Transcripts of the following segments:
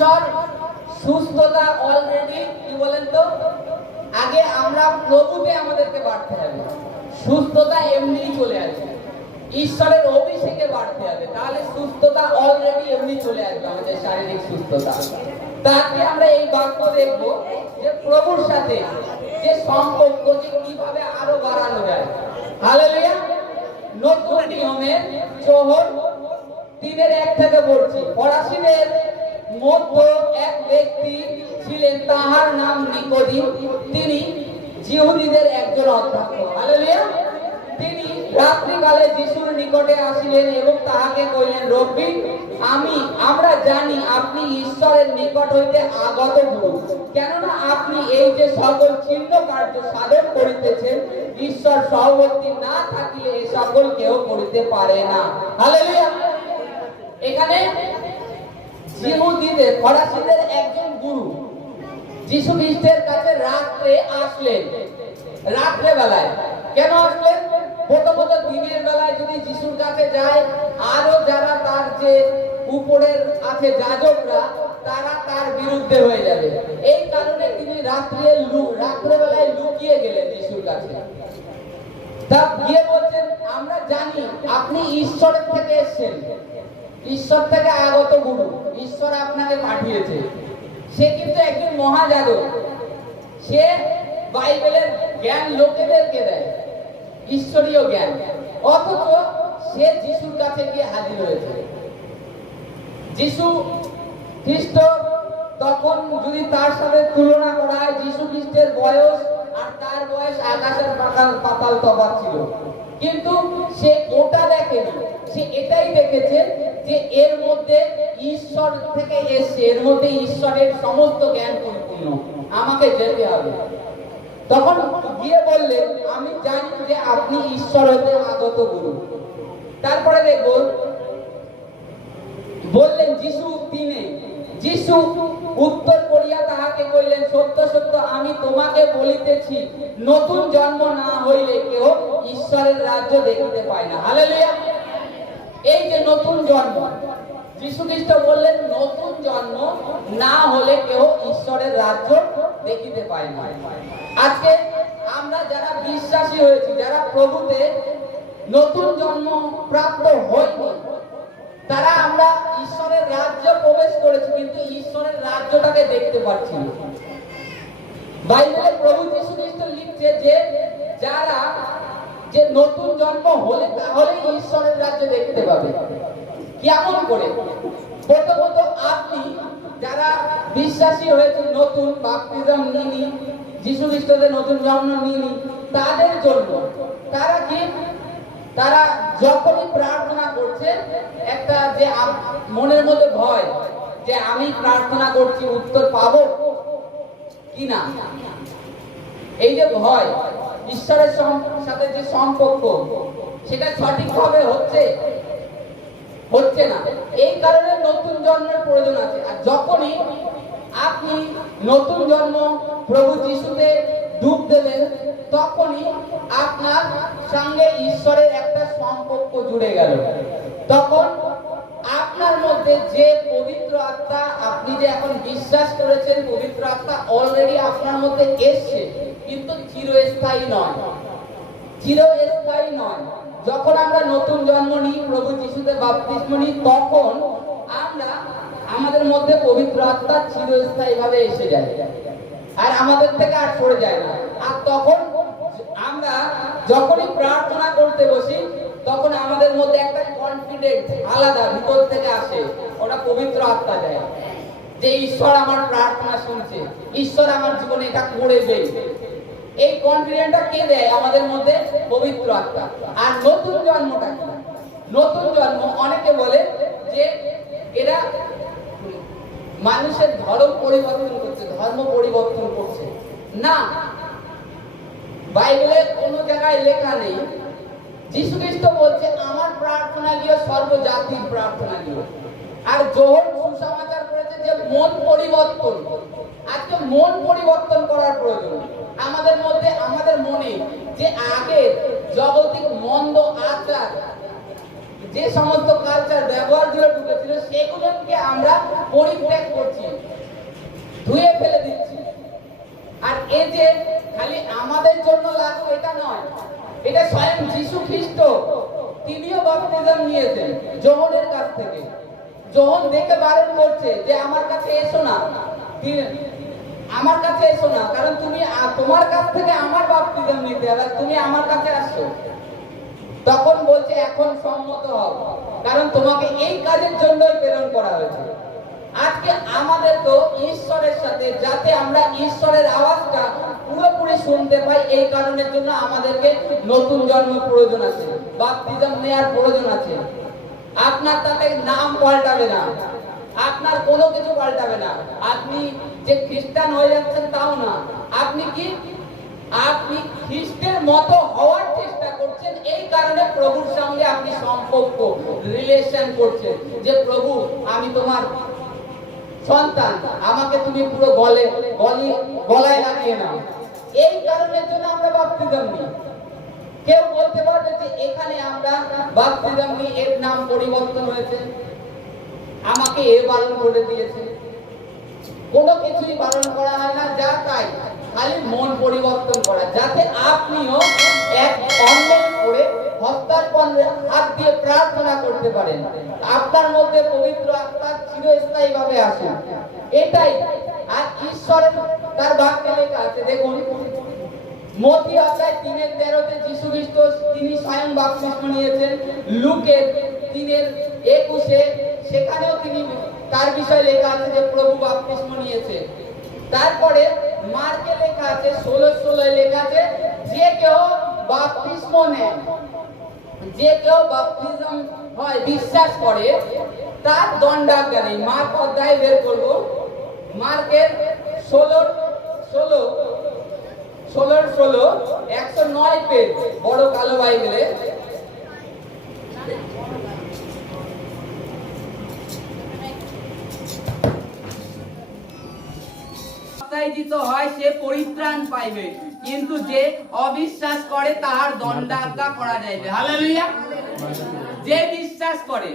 ঈশ্বর সুস্থতা অলরেডি কি বলেন তো, আগে আমরা প্রভুতে আমাদেরকে বাড়তে হবে, সুস্থতা এমনিই চলে আসবে, ঈশ্বরের অভিষেকে বাড়তে হবে, তাহলে সুস্থতা অলরেডি এমনি চলে আসবে, আমাদের শারীরিক সুস্থতা। তাকে আমরা এই বাক্য দেখব যে প্রভুর সাথে যে সম্পর্ক যে কিভাবে আরো বাড়ানো যায়। হালেলুয়া। নতুন নিয়মের যোহর 3:1 থেকে বলছি, ফরাসিদের মধ্যে এক ব্যক্তি ছিলেন, তাহার নাম নিকোদিম, তিনি জিহুদীদের একজন অধ্যক্ষ। হালেলুয়া। তিনি রাত্রিকালে যিশুর নিকটে আসিলেন এবং তাহাকে কহিলেন, রব্বী, আমরা জানি আপনি ঈশ্বরের নিকট হইতে আগত গুরু, কেননা আপনি এই যে সকল চিহ্ন কার্য সাধন করিতেছেন, ঈশ্বর সহবর্তী না থাকিলে এই সকল কেউ করিতে পারে না। হালেলুয়া। এখানে জিহুদীদের ফরাসিদের একজন গুরু যিশু খ্রিস্টের কাছে রাত্রে আসলেন। রাত্রে বেলায় কেন আসলেন? প্রথমত দিনের বেলায় যদি যিশুর কাছে যায়, আরো যারা তার যে উপরের আছে যাজকরা, তারা তার বিরুদ্ধে হয়ে যাবে। এই কারণে তিনি রাত্রেবেলায় লুকিয়ে গেলেন যিশুর কাছে। তা গিয়ে বলছেন, আমরা জানি আপনি ঈশ্বরের থেকে এসেছেন, ঈশ্বর থেকে আগত গুরু, ঈশ্বর আপনাকে পাঠিয়েছে। সে কিন্তু একজন মহাজাগর, সে বাইবেলের জ্ঞান লোকেদেরকে দেয়, ঈশ্বরীয় জ্ঞান, অথচ সে যিশুর কাছে গিয়ে হাজির হয়েছে। যিশু খ্রিস্ট তখন যদি তার সাথে তুলনা করা হয়, যিশু খ্রিস্টের বয়স আর তার বয়স আকাশের পাতাল তফাৎ ছিল, কিন্তু সে ওটা দেখেনি, সে এটাই দেখেছে যে এর মধ্যে ঈশ্বর থেকে এসে, এর মধ্যে ঈশ্বরের সমস্ত জ্ঞান পরিপূর্ণ, আমাকে যেতে হবে। তখন গিয়ে বললেন, আমি জানি যে আপনি ঈশ্বর হতে আগত গুরু। তারপরে দেখব বললেন যিশু উত্তর করিয়া তাহাকে কইলেন, সত্য সত্য আমি তোমাকে বলিতেছি, নতুন জন্ম না হইলে কেউ ঈশ্বরের রাজ্য দেখিতে পায় না। হালেলুয়া। এই যে নতুন জন্ম, যিশু খ্রিস্ট বললেন নতুন জন্ম না হলে কেউ ঈশ্বরের রাজ্য দেখিতে পায় না। আজকে আমরা যারা বিশ্বাসী হয়েছি, যারা প্রভুতে নতুন জন্ম প্রাপ্ত হইনি, তারা আমরা ঈশ্বরের রাজ্য প্রবেশ করেছি, কিন্তু ঈশ্বরের রাজ্যটাকে দেখতে পাচ্ছি না। বাইবেলে প্রভু যিশু খ্রিস্ট লিখছে যে যারা যে নতুন জন্ম হলে তাহলে ঈশ্বরের রাজ্য দেখতে পাবে। কেমন করে? প্রথমত আপনি যারা বিশ্বাসী হয়েছে, নতুন বাপ্তিজম নিনি, যিশু খ্রিস্টের নতুন জন্ম নিনি, তাদের জন্য তারা কি, তারা যখনই প্রার্থনা করছে, একটা যে মনের মধ্যে ভয় যে আমি প্রার্থনা করছি উত্তর পাবো কিনা, এই যে ভয়, ঈশ্বরের সাথে যে সম্পর্ক সেটা সঠিকভাবে হচ্ছে না, এই কারণে নতুন জন্মের প্রয়োজন আছে। আর যখনই আপনি নতুন জন্ম প্রভু যিশুতে ডুব দেবেন, তখনই আপনার সঙ্গে ঈশ্বরের একটা সম্পর্ক জুড়ে গেল। তখন আপনার মধ্যে যে পবিত্র আত্মা, আপনি যে এখন বিশ্বাস করেছেন, পবিত্র আত্মা অলরেডি আপনার মধ্যে এসছে, কিন্তু চিরস্থায়ী নয়, চিরস্থায়ী নয়। যখন আমরা নতুন জন্ম নিই, প্রভু যিশুতে বাপ্তিস্ম নিই, তখন আমরা আমাদের মধ্যে পবিত্র আত্মা চিরস্থায়ী ভাবে এসে যায় আর আমাদের থেকে আর সরে যায় না। আর তখন আমরা যখনই প্রার্থনা করতে বসি, তখন আমাদের মধ্যে একটা কনফিডেন্স আলাদা ভিতর থেকে আসে, ওটা পবিত্র আত্মা দেয় যে ঈশ্বর আমার প্রার্থনা শুনছে, ঈশ্বর আমার জীবনে এটা করে দেবে। এই কনফিডেন্সটা কে দেয় আমাদের মধ্যে? পবিত্র আত্মা। আর নতুন জন্মটা কি? নতুন জন্ম অনেকে বলে যে এরা মানুষের ধর্ম পরিবর্তন করছে, না, বাইবেলে কোনো জায়গায় লেখা নেই। যিশু খ্রিস্ট বলছে আমার প্রার্থনা গিয়ে সর্বজাতির প্রার্থনা গিয়ে। আর যোহন সুসমাচার করেছে যে মন পরিবর্তন, আজকে মন পরিবর্তন করার প্রয়োজন আমাদের মধ্যে। আমাদের মনে যে আগে জগতিক মন্দ আচার, যে সমস্ত কালচার ব্যবহারগুলো ঢুকেছিল, সেগুলোকে আমরা পরিত্যাগ করছি, ধুয়ে ফেলে দিচ্ছি। আর এই যে খালি আমাদের জন্য লাগু এটা নয়, এটা স্বয়ং যীশু খ্রিস্ট তিনিও বাপ্তিজম নিয়েছেন যোহনের কাছ থেকে। যোহন দেখে বারণ করছে যে আমার কাছে এসো না, আমার কাছে এসো না, কারণ তুমি তোমার কাছ থেকে আমার বাপ্তিজম নিতে হবে, তুমি আমার কাছে আসছো। তখন বলছে এখন সম্মত হও, কারণ তোমাকে এই কাজের জন্যই প্রেরণ করা হয়েছে। আজকে আমাদের তো ঈশ্বরের সাথে, যাতে আমরা ঈশ্বরের আওয়াজটা পুরোপুরি শুনতে পাই, এই কারণের জন্য আমাদেরকে নতুন জন্ম প্রয়োজন আছে, বাপ্তিজম নেওয়ার প্রয়োজন আছে। আপনার তাতে নাম পাল্টাবে না, আপনার কোনো কিছু পাল্টাবে না। আপনি যে খ্রিস্টান হয়ে যাচ্ছেন তাও না, আপনি কি আপনি খ্রিস্টের মতো হওয়ার চেষ্টা করছেন। এই কারণে প্রভুর সঙ্গে আপনি সম্পর্ক রিলেশন করছেন, যে প্রভু আমি তোমার সন্তান, আমাকে তুমি পুরো গলায় লাগিয়ে নাও। এই কারণের জন্য আমরা বাপ্তিজম নিই। কেউ বলতে পারবে যে এখানে আমরা বাপ্তিজম নিই, এর নাম পরিবর্তন হয়েছে, আমাকে এ বারণ করে দিয়েছে। কোনো কিছুই বারণ করা হয় না, যা তাই, খালি মন পরিবর্তন করা, যাতে আপনিও এক অন্যের করে হস্তার্পণে হাত দিয়ে প্রার্থনা করতে পারেন, আপনার মধ্যে পবিত্র আত্মা চিরস্থায়ী ভাবে আসে। এটাই। আর ঈশ্বরের তার বাক্যে লেখা আছে, দেখুন মতি অধ্যায় 3:13 যীশু খ্রিস্ট তিনি স্বয়ং বাপ্তিস্ম নিয়েছেন। লুকের 3:21 সেখানেও তিনি তার বিষয়ে লেখা আছে যে প্রভু বাপ্তিস্ম নিয়েছে। তারপরে মার্কে লেখা আছে 16:16 লেখা আছে যে কেউ বাপ্তিস্ম নেয়, যে কেউ বাপ্তিজম হয় বিশ্বাস করে তার দণ্ডাজ্ঞা নেই। মার্ক অধ্যায় বের করব, মার্কের 16:16 109 পেজ, বড় কালো বাইবেলে। বাপ্তাইজিত হয় সে পরিত্রাণ পাইবে, কিন্তু যে অবিশ্বাস করে তাহার দণ্ডাজ্ঞা করা যাইবে। হালেলুয়া। যে বিশ্বাস করে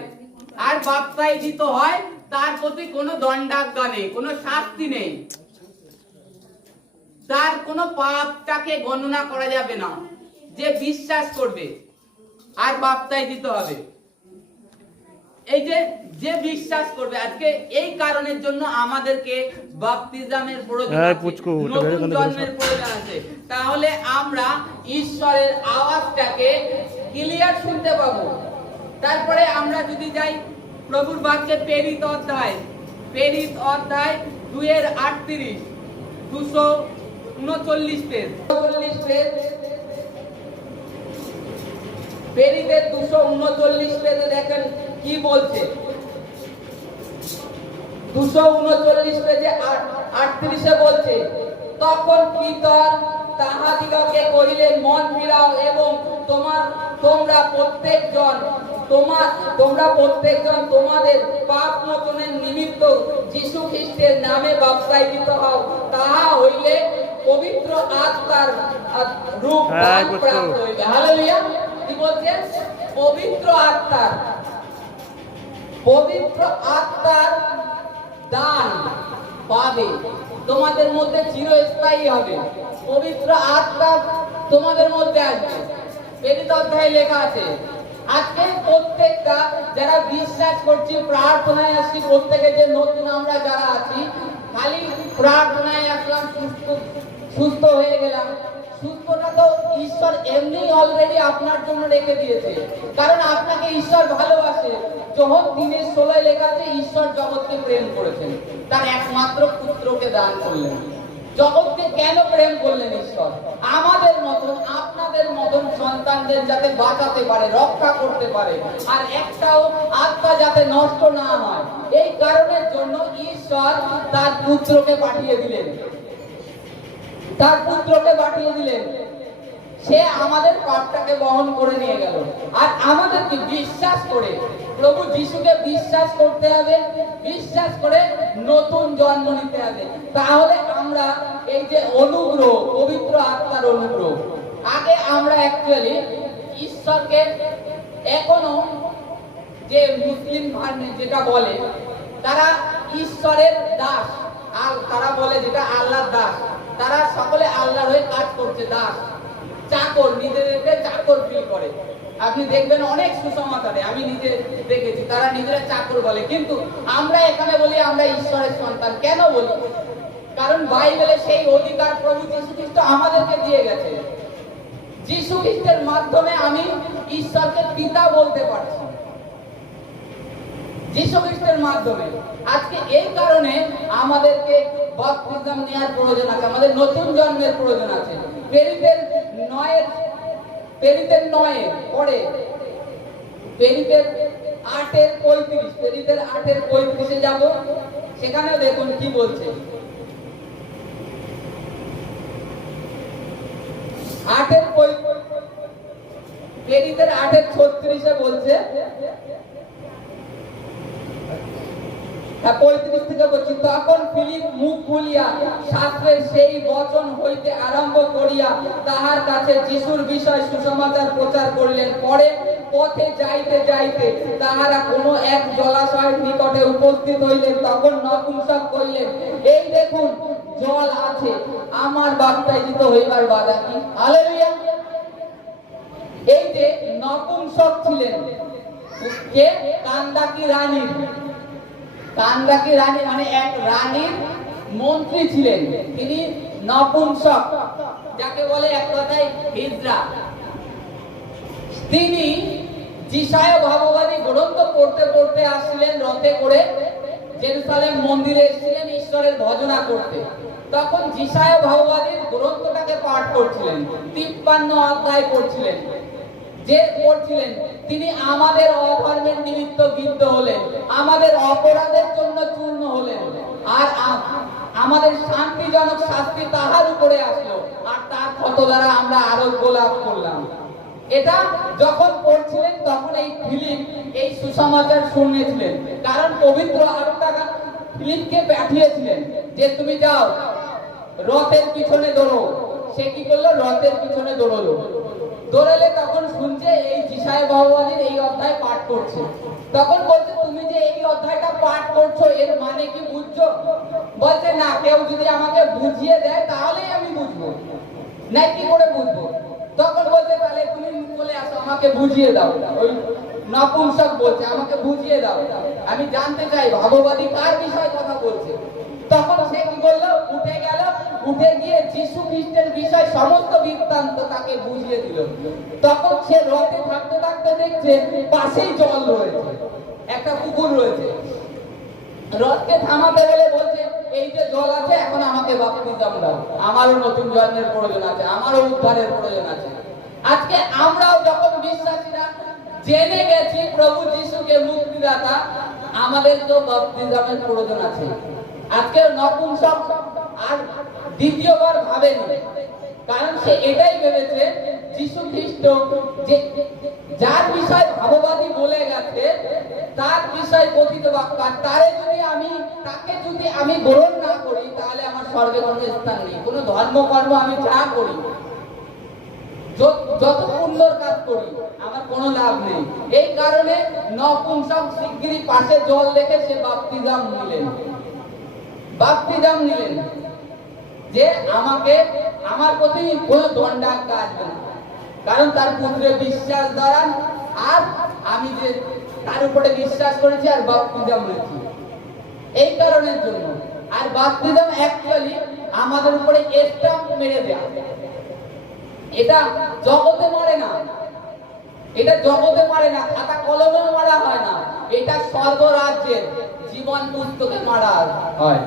আর বাপ্তাইজিত হয় তার প্রতি কোনো দণ্ডাজ্ঞা নেই, কোনো শাস্তি নেই, তার কোনো পাপটাকে গণনা করা যাবে না। যে বিশ্বাস করবে আর বাপ্তাইজিত হবে, এই যে বিশ্বাস করবে। আজকে এই কারণের জন্য আমাদেরকে বাপ্তিজমের প্রয়োজন আছে, নতুন জন্মের প্রয়োজন আছে। তাহলে আমরা ঈশ্বরের আওয়াজটাকে ক্লিয়ার শুনতে পাবো। তারপরে আমরা যদি যাই প্রভুর বাক্যে প্রেরিত অধ্যায় 2:38 239 পেজ, প্রেরিতের 239 পেজে দেখেন কি বলছে। 239 পেজে 38 বলছে, তখন পিতর তাহাদিগকে কহিলেন মন ফিরাও এবং তোমরা প্রত্যেকজন তোমাদের পাপ মোচনের নিমিত্ত যীশু খ্রিস্টের নামে বাপ্তাইজিত হও, তাহা হইলে পবিত্র আত্মার রূপ প্রাপ্ত হইবে। হালেলুয়া। কি বলছেন? পবিত্র আত্মার দান পাবে, তোমাদের মধ্যে চিরস্থায়ী হবে, পবিত্র আত্মা তোমাদের মধ্যে আসবে। প্রেরিত অধ্যায়ে লেখা আছে। আজকে প্রত্যেকটা যারা বিশ্বাস করছি, প্রার্থনায় আসছি, প্রত্যেকে যে নতুন আমরা যারা আছি, খালি প্রার্থনায় আসলাম, সুস্থ হয়ে গেলাম। সুস্থতা তো ঈশ্বর এমনি অলরেডি আপনার জন্য রেখে দিয়েছে, কারণ আপনাকে ঈশ্বর ভালোবাসে। যোহন 3:16 লেখা আছে ঈশ্বর জগৎকে প্রেম করেছেন, তার একমাত্র পুত্রকে দান করলেন। জগৎকে কেন প্রেম করলেন ঈশ্বর? আমাদের মতন, আপনাদের মতন সন্তানদের যাতে বাঁচাতে পারে, রক্ষা করতে পারে, আর একটাও আত্মা যাতে নষ্ট না হয়, এই কারণের জন্য ঈশ্বর তার পুত্রকে পাঠিয়ে দিলেন। সে আমাদের পাপটাকে বহন করে নিয়ে গেল। আর আমাদেরকে বিশ্বাস করে, প্রভু যিশুকে বিশ্বাস করতে হবে, বিশ্বাস করে নতুন জন্ম নিতে হবে। তাহলে আমরা এই যে অনুগ্রহ, পবিত্র আত্মার অনুগ্রহ, আগে আমরা অ্যাকচুয়ালি ঈশ্বরকে এখনো যে মুসলিম যেটা বলে, তারা ঈশ্বরের দাস, আর তারা বলে যেটা আল্লাহর দাস। তারা সকলে আল্লাহর হয়ে কাজ করছে, দাস চাকর, নিজেদেরকে চাকর ফিল করে। আপনি দেখবেন অনেক সুসমাচারে, আমি নিজে দেখেছি, তারা নিজেরা চাকর বলে। কিন্তু আমরা এখানে বলি আমরা ঈশ্বরের সন্তান। কেন বলি? কারণ বাইবেলে সেই অধিকার প্রভু যীশু খ্রিস্ট আমাদেরকে দিয়ে গেছে। যীশু খ্রিস্টের মাধ্যমে আমি ঈশ্বরকে পিতা বলতে পারছি, যীশু খ্রিস্টের মাধ্যমে। আজকে এই কারণে আমাদেরকে বাপ্তিস্ম নেওয়ার প্রয়োজন আছে, আমাদের নতুন জন্মের প্রয়োজন আছে। প্রেরিতের 9 পরে প্রেরিতের 8:35 যাব, সেখানেও দেখুন কি বলছে। 8:36 বলছে, 35 থেকে বলছি, তখন ফিলিপ মুখ খুলিয়া শাস্ত্রের সেই বচন হইতে আরম্ভ করিয়া তাহার কাছে যিশুর বিষয় সুসমাচার প্রচার করিলেন। পরে পথে যাইতে যাইতে তাহারা কোনো এক জলাশয়ের নিকটে উপস্থিত হইলেন। তখন নপুংসক কইলেন, এই দেখুন জল আছে, আমার বাপ্তাইজিত হইবার বাধা কি? হালেলুয়া। এই যে নপুংসক ছিলেন কে? কান্দাকি রানী, মানে এক রানীর মন্ত্রী ছিলেন, তিনি নপুংসক, যাকে বলে এক কথায় হিজড়া। তিনি যিশায়া ভগবানী গ্রন্থ পড়তে পড়তে আসছিলেন রথে করে, জেরুসালেম মন্দিরে এসেছিলেন ঈশ্বরের ভজনা করতে। তখন যিশায়া ভগবানীর গ্রন্থটাকে পাঠ করছিলেন, 53 অধ্যায় পড়ছিলেন। যে পড়ছিলেন তিনি আমাদের অধর্মের নিমিত্ত বিদ্ধ হলেন, আমাদের অপরাধের জন্য চূর্ণ হলেন, আর আমাদের শান্তিজনক শাস্তি তাহার উপরে আসলো, আর তার ক্ষত দ্বারা আমরা আরোগ্য লাভ করলাম। এটা যখন পড়ছিলেন তখন এই ফিলিপ এই সুসমাচার শুনিয়েছিলেন, কারণ পবিত্র আত্মা ফিলিপকে পাঠিয়েছিলেন যে তুমি যাও রথের পিছনে দৌড়ো। সে কি করলো? রথের পিছনে দৌড়ালে তখন শুনছে এই যিশায়া ভগবানের এই অধ্যায় পাঠ করছে। তখন বলছে, তুমি যে এই অধ্যায়টা পাঠ করছো এর মানে কি বুঝছো? বলছে, না, কেউ যদি আমাকে বুঝিয়ে দেয় তাহলেই আমি বুঝবো, না কি করে বুঝবো? তখন বলছে, তাহলে তুমি বলে আসো, আমাকে বুঝিয়ে দাও। ওই নপুংসক বলছে, আমাকে বুঝিয়ে দাও, আমি জানতে চাই ভগবাদী কার বিষয়ে কথা বলছে। তখন সে কি করলো? উঠে গিয়ে যীশু খ্রিস্টের বিষয় সমস্ত বৃত্তান্ত তাকে বুঝিয়ে দিল। তখন সে রথে থাকতে থাকতে দেখছে পাশেই জল রয়েছে, একটা পুকুর রয়েছে। রথকে থামাতে বলে বলছে, এই যে জল আছে, এখন আমাকে বাপ্তিস্ম দাও, আমারও নতুন জন্মের প্রয়োজন আছে, আমারও উদ্ধারের প্রয়োজন আছে। আজকে আমরাও যখন বিশ্বাসীরা জেনে গেছি প্রভু যিশুকে মুক্তিদাতা, আমাদেরকেও বাপ্তিস্মের প্রয়োজন আছে। আজকে নপুংসক আর দ্বিতীয়বার ভাবেনি, কারণ সে এটাই ভেবেছে যীশু খ্রিস্ট যে যার বিষয় ভাববাদী বলে গেছে, তার বিষয় কথিত বাক্য, তাকে যদি আমি গ্রহণ না করি তাহলে আমার স্বর্গে কোনো স্থান নেই। কোনো ধর্মকর্ম আমি যা করি, যত পুণ্যর কাজ করি, আমার কোনো লাভ নেই। এই কারণে নপুংসক শিগগিরই পাশে জল দেখে সে বাপ্তিস্ম নিলেন যে আমার প্রতি কোনো দণ্ডাজ্ঞা আসবে না, কারণ তার পুত্রের বিশ্বাস দ্বারা, আর আমি যে তার উপরে বিশ্বাস করেছি আর বাপ্তিস্ম নিয়েছি, এই কারণের জন্য। আর বাপ্তিস্ম অ্যাকচুয়ালি আমাদের উপরে স্ট্যাম্প মেরে দেয়। এটা জগতে মারে না, খাতা কলমে মারা হয় না, এটা স্বর্গরাজ্যের জীবন পুস্তকে মারা হয়,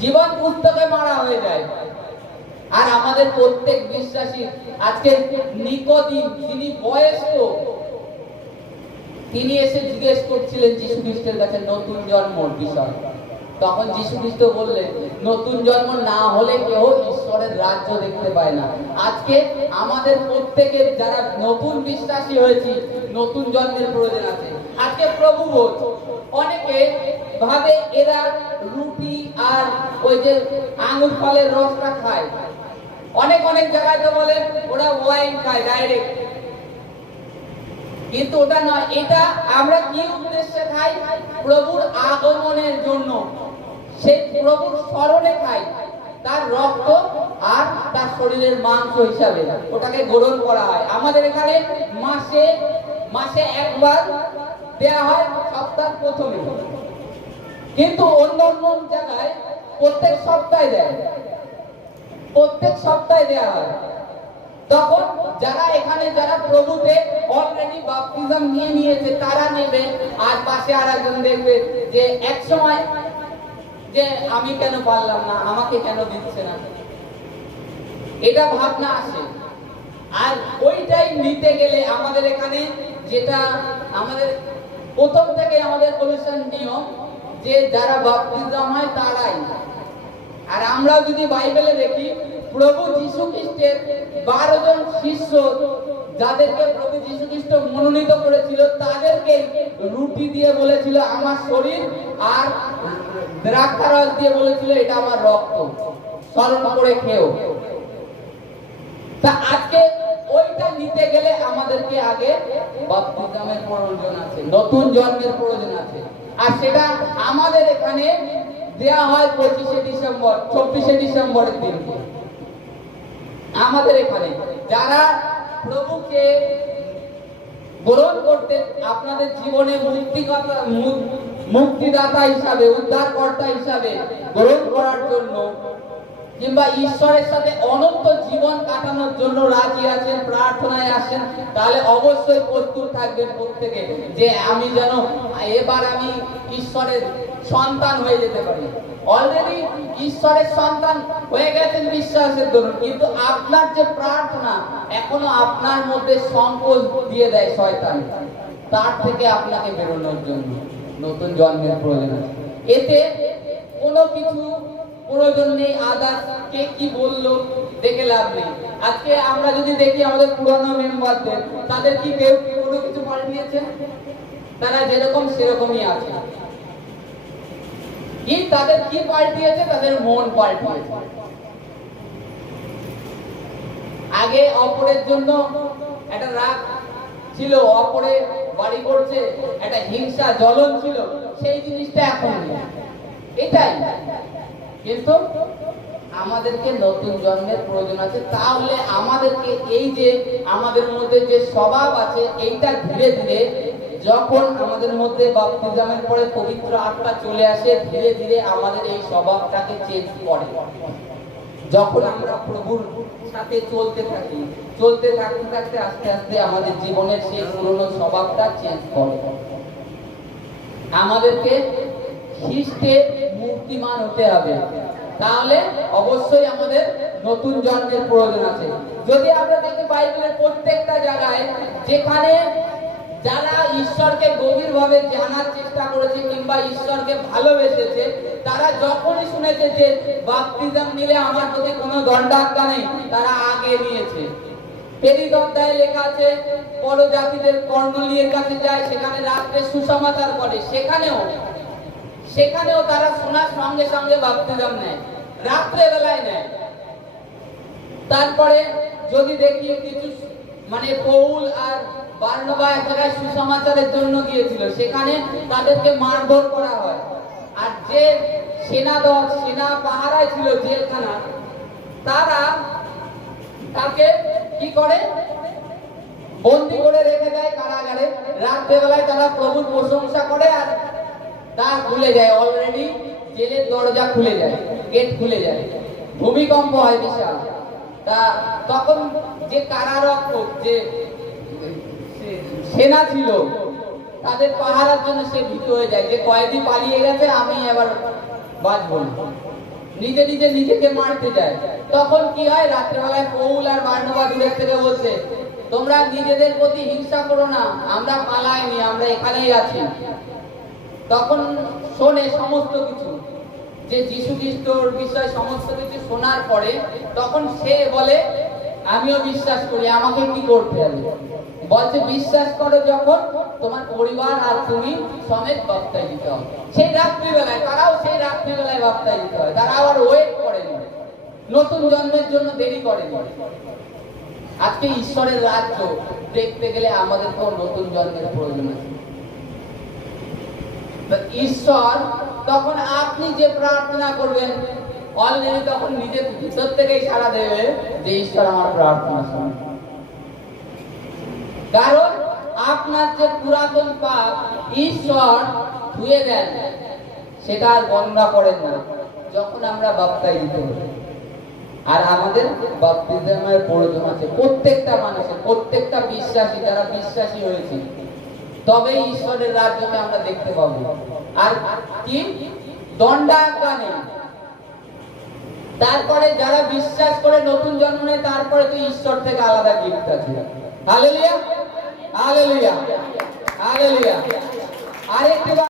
জীবন পুস্তকে মারা হয়ে যায়। আর আমাদের প্রত্যেক বিশ্বাসী, আজকে নিকোদিম যিনি বয়স্ক, তিনি এসে জিজ্ঞেস করছিলেন যীশু খ্রিস্টের কাছে নতুন জন্মর বিষয়। তখন যীশু খ্রিস্ট বললেন, নতুন জন্ম না হলে কেউ ঈশ্বরের রাজ্য দেখতে পায় না। আজকে আমাদের প্রত্যেকের যারা নতুন বিশ্বাসী হয়েছি, নতুন জন্মের প্রয়োজন আছে। আজকে প্রভু অনেকে ভাবে এরা রুটি আর ওই যে আঙুর ফলের রসটা খায়, অনেক জায়গায় তো বলে ওরা ওয়াইন খায় ডাইরেক্ট, কিন্তু ওটা নয়, এটা আমরা কি উদ্দেশ্যে খাই? প্রভুর আগমনের জন্য, সেই প্রভুর স্মরণে খাই, তার রক্ত আর তার শরীরের মাংস হিসাবে ওটাকে গ্রহণ করা হয়। আমাদের এখানে মাসে মাসে একবার দেয়া হয়, সপ্তাহ প্রথমে, কিন্তু অন্য অন্য জায়গায় প্রত্যেক সপ্তাহে দেয়, প্রত্যেক সপ্তাহে দেয়া হয়। তখন যারা এখানে যারা প্রভুতে অলরেডি বাপ্তিজম নিয়ে নিয়েছে তারা নেবে, আর পাশে আরেকজন দেখবে যে এক সময় যে আমি কেন পারলাম না, আমাকে কেন দিচ্ছে না, এটা ভাবনা আসে। আর ওইটাই নিতে গেলে আমাদের এখানে যেটা আমাদের প্রথম থেকে আমাদের কমিশন নিয়ম যে যারা বাপ্তিজম হয় তারাই। আর আমরা যদি বাইবেলে দেখি প্রভু যীশু খ্রিস্টের 12 জন শিষ্য যাদেরকে প্রভু যীশু খ্রিস্ট মনোনীত করেছিল তাদেরকে রুটি দিয়ে বলেছিল আমার শরীর, আর দ্রাক্ষারস দিয়ে বলেছিল এটা আমার রক্ত, স্মরণ করে খেও। তা আজকে ওইটা নিতে গেলে আমাদেরকে আগে বাপ্তিজমের প্রয়োজন আছে, নতুন জন্মের প্রয়োজন আছে। আর সেটা আমাদের এখানে দেয়া হয় 25শে ডিসেম্বর, 24শে ডিসেম্বরের দিন। আমাদের এখানে যারা প্রভুকে গ্রহণ করতে আপনাদের জীবনে মুক্তিদাতা হিসাবে, উদ্ধারকর্তা হিসাবে গ্রহণ করার জন্য, কিংবা ঈশ্বরের সাথে অনন্ত জীবন কাটানোর জন্য রাজি আছেন, প্রার্থনায় আসেন, তাহলে অবশ্যই প্রস্তুত থাকবেন প্রত্যেকে যে আমি যেন এবার আমি ঈশ্বরের সন্তান হয়ে যেতে পারি। অলরেডি ঈশ্বরের সন্তান হয়ে গেছেন বিশ্বাসের দরুন, কিন্তু আপনার যে প্রার্থনা এখনো আপনার মধ্যে সংকোচ দিয়ে দেয় শয়তান, তার থেকে আপনাকে বেরোনোর জন্য নতুন জন্মের প্রয়োজন আছে। এতে কোনো কিছু প্রয়োজন নেই, আদার্স কে কি বললো দেখে লাভ নেই। আজকে আমরা যদি দেখি আমাদের পুরনো মেম্বারদের, তাদের কি কেউ কোনো কিছু পাল্টিয়েছে? তারা যেরকম সেরকমই আছে। কি তাদের কি পাল্টিয়েছে? তাদের মন পাল্টিয়েছে। আগে অপরের জন্য একটা রাগ ছিল, অপরে বাড়ি করছে, একটা হিংসা জ্বলন ছিল, সেই জিনিসটা এখন নেই। এটাই। কিন্তু আমাদেরকে নতুন জন্মের প্রয়োজন আছে। তাহলে আমাদেরকে এই যে আমাদের মধ্যে যে স্বভাব আছে এইটা ধীরে ধীরে যখন আমাদের মধ্যে বাপ্তিজমের পরে পবিত্র আত্মা চলে আসে, ধীরে ধীরে আমাদের এই স্বভাবটাকে চেঞ্জ করে। যখন আমরা প্রভুর সাথে চলতে থাকি, চলতে থাকতে থাকতে আস্তে আস্তে আমাদের জীবনের সেই পুরনো স্বভাবটা চেঞ্জ করে। আমাদেরকে খ্রিস্টে মুক্তিমান হতে হবে, তাহলে অবশ্যই আমাদের নতুন জন্মের প্রয়োজন আছে। যদি আমরা দেখি বাইবেলের প্রত্যেকটা জায়গায় যেখানে যারা ঈশ্বরকে গভীরভাবে জানার চেষ্টা করেছে কিংবা ঈশ্বরকে ভালোবেসেছে, তারা যখনই শুনেছে যে বাপ্তিজম নিলে আমার প্রতি কোনো দণ্ডাজ্ঞা নেই, তারা আগে নিয়েছে। প্রেরিত অধ্যায়ে লেখা আছে পরজাতিদের কর্নেলিয়ের কাছে যায়, সেখানে রাত্রে সুসমাচার করে, সেখানেও তারা শোনার সঙ্গে সঙ্গে বাপ্তিজম নেয়, রাত্রে বেলায় নেয়। তারপরে যদি দেখি কিছু পৌল আর বারনাবা এক জায়গায় সুসমাচারের জন্য গিয়েছিল, সেখানে তাদেরকে মারধর করা হয়। আর যে সেনা পাহারায় ছিল জেলখানা, তারা তাকে কি করে? বন্দী করে রেখে দেয় কারাগারে। রাত্রে বেলায় তারা প্রভুর প্রশংসা করে আর দ্বার খুলে যায়, অলরেডি জেলের দরজা খুলে যায়, গেট খুলে যায়, ভূমিকম্প হয় বিশাল। তা তখন যে কারারক্ষক, যে সেনা ছিল, তাদের পাহারার জন্য সে ভীত হয়ে যায় যে কয়েদি পালিয়ে গেছে, আমি এবার বাঁচবো না, নিজেকে মারতে যায়। তখন কি হয়? রাত্রেবেলায় পৌল আর বারনাবা দূরের থেকে বলছে তোমরা নিজেদের প্রতি হিংসা করো না, আমরা পালাইনি, আমরা এখানেই আছি। তখন শোনে সমস্ত কিছু, যে যীশু খ্রিস্টর বিষয় সমস্ত কিছু শোনার পরে তখন সে বলে আমিও বিশ্বাস করি, আমাকে কি করতে হবে? বলছে বিশ্বাস করো, যখন তোমার পরিবার আর তুমি সমেত বাপ্তাইজিত হবে। সেই রাত্রিবেলায়, তারাও সেই রাত্রিবেলায় বাপ্তাইজিত হয়। তারা আবার ওয়েট করেনি, নতুন জন্মের জন্য দেরি করেনি। আজকে ঈশ্বরের রাজ্য দেখতে গেলে আমাদের তো নতুন জন্মের প্রয়োজন আছে। ঈশ্বর তখন আপনি যে প্রার্থনা করবেন অলরেডি তখন নিজের ভিতর থেকেই সাড়া দেবে যে ঈশ্বর আমার প্রার্থনা শুনে। কারণ আপনার যে পুরাতন পাপ ঈশ্বর ধুয়ে দেন, সেটা আর গণনা করেন না যখন আমরা বাপ্তাইজিত হই। আর আমাদের বাপ্তিস্মের প্রয়োজন আছে প্রত্যেকটা মানুষের, প্রত্যেকটা বিশ্বাসী, যারা বিশ্বাসী হয়েছে তবেই ঈশ্বরের রাজ্যকে আমরা দেখতে পাবো। আর কি দণ্ডাজ্ঞা নেই। তারপরে যারা বিশ্বাস করে নতুন জন্ম নেয়, তারপরে তো ঈশ্বর থেকে আলাদা গিফট আছে। Hallelujah, hallelujah, hallelujah. আরেকটি